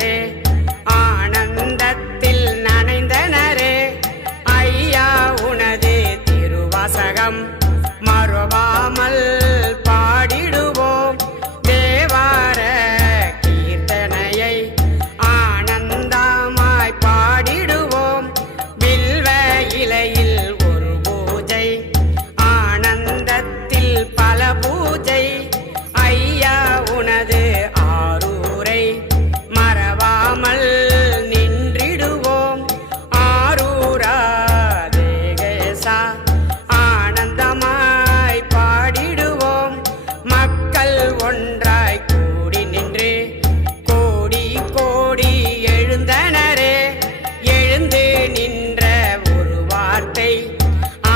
சேர்ந்தனரே ஆனந்தத்தில் நனைந்தனரே ஐயா உனது திருவாசகம் மறவாமல் பாடிடுவோம் தேவார கீர்த்தனையை ஆனந்தமாய் பாடிடுவோம் வில்வ இலையில் ஒரு பூஜை ஆனந்தத்தில் பல பூஜை ஐயா உனது ஆரூரை மறவாமல் நின்றிடுவோம் ஆரூரா தேகேசா ஆனந்தமாய் பாடிடுவோம் மக்கள் ஒன்றாய் கூடி நின்று கோடி கோடி எழுந்தனரே எழுந்து நின்ற ஒரு வார்த்தை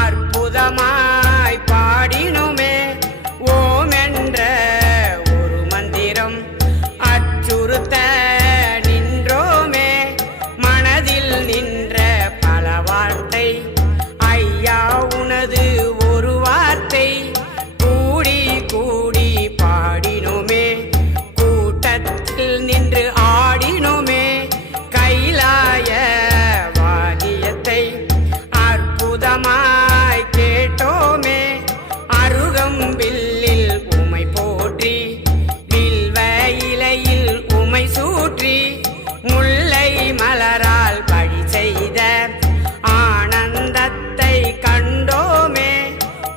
அற்புதமாய் பாடினுமே ஓம் என்ற ஒரு மந்திரம் அச்சுறுத்த நின்றோமே மனதில் நின்ற பல வார்த்தை ஐயா உனது ஒரு வார்த்தை கூடி கூடி பாடினோமே கூட்டத்தில் நின்று ஆடினோமே கைலாய வாகியத்தை அற்புதமாய் கேட்டோமே அருகம்பில்லில் உமை போற்றி வில்வ இலையில் உமை சூற்றி முல்லை மலரால் பழி செய்த ஆனந்தத்தை கண்டோமே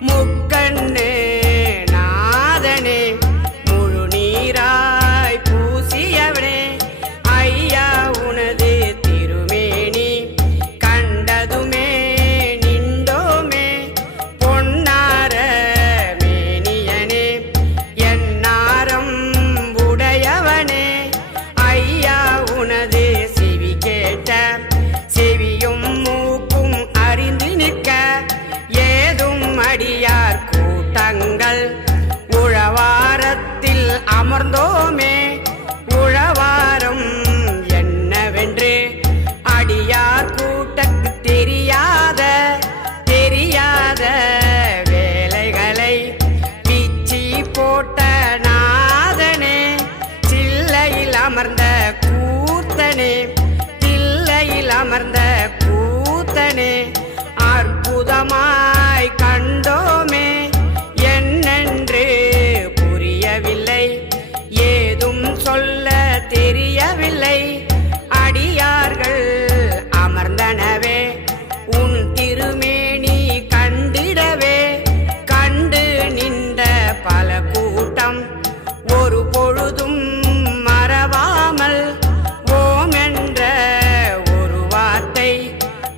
முக்கண்ணு நாதனே முழு நீராய் பூசியவனே ஐயா உனது திருமேனி கண்டதுமே நின்றோமே பொன்னார மேனியனே என்னாரம் உடையவனே ஐயா உனது செவி கேட்ட செவியும் மூக்கும் அறிந்து நிற்க ஏதும் அடியார் கூட்டங்கள் உழவாரத்தில் அமர்ந்தோமே உழவாரம் என்னவென்று அடியார் கூட்டக்கு தெரியாத வேலைகளை பிச்சி போட்ட நாதனே சில்லையில் அமர்ந்த கூத்தனே தில்லையில் அமர்ந்த கூத்தனே அற்புதமாய் கண்டோமே என்னென்று புரியவில்லை ஏதும் சொல்ல தெரியவில்லை அடியார்கள் அமர்ந்தனவே உன் திருமேனி கண்டிடவே கண்டு நின்ற பல கூட்டம் ஒரு பொழுதும் மறவாமல் ஓம் என்ற ஒரு வார்த்தை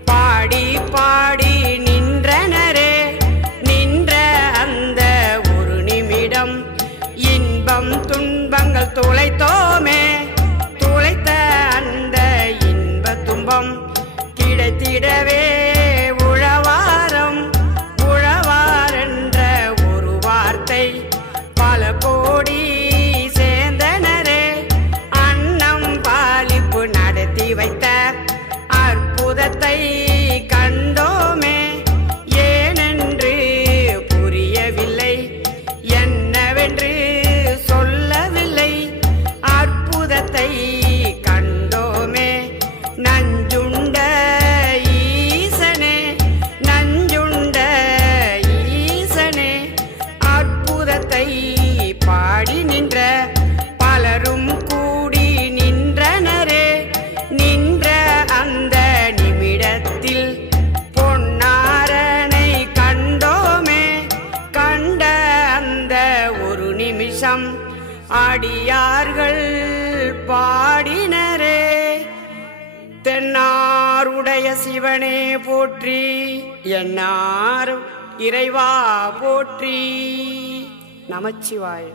பாடி பாடி நின்றனரே நின்ற அந்த ஒரு நிமிடம் இன்பம் துன்பங்கள் துளைத்தோமே துளைத்த அந்த இன்ப துன்பம் கிடைத்திடவே உழவாரம் உழவாரென்ற ஒரு வார்த்தை பல கோடி சேர்ந்தனரே அன்னம் பாலிப்பு நடத்தி வைத்த அற்புதத்தை கண்டோமே ஏனென்று புரியவில்லை என்னவென்று சொல்லவில்லை அற்புதத்தை கண்டோமே நஞ்சுண்ட ஈசனே நஞ்சுண்ட ஈசனே அற்புதத்தை பாடி நின்ற பலரும் கூடி நின்றனரே நின்ற அந்த நிமிடத்தில் பொன்னாரனை கண்டோமே கண்ட அந்த ஒரு நிமிஷம் அடியார்கள் பாடினரே தென்னாருடைய சிவனே போற்றி என்னாரும் இறைவா போற்றி நமச்சிவாய